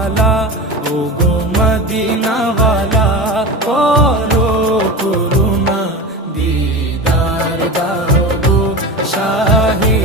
वाला ओ गो मदीना वाला करो करुणा दीदार दाओ गो शाहे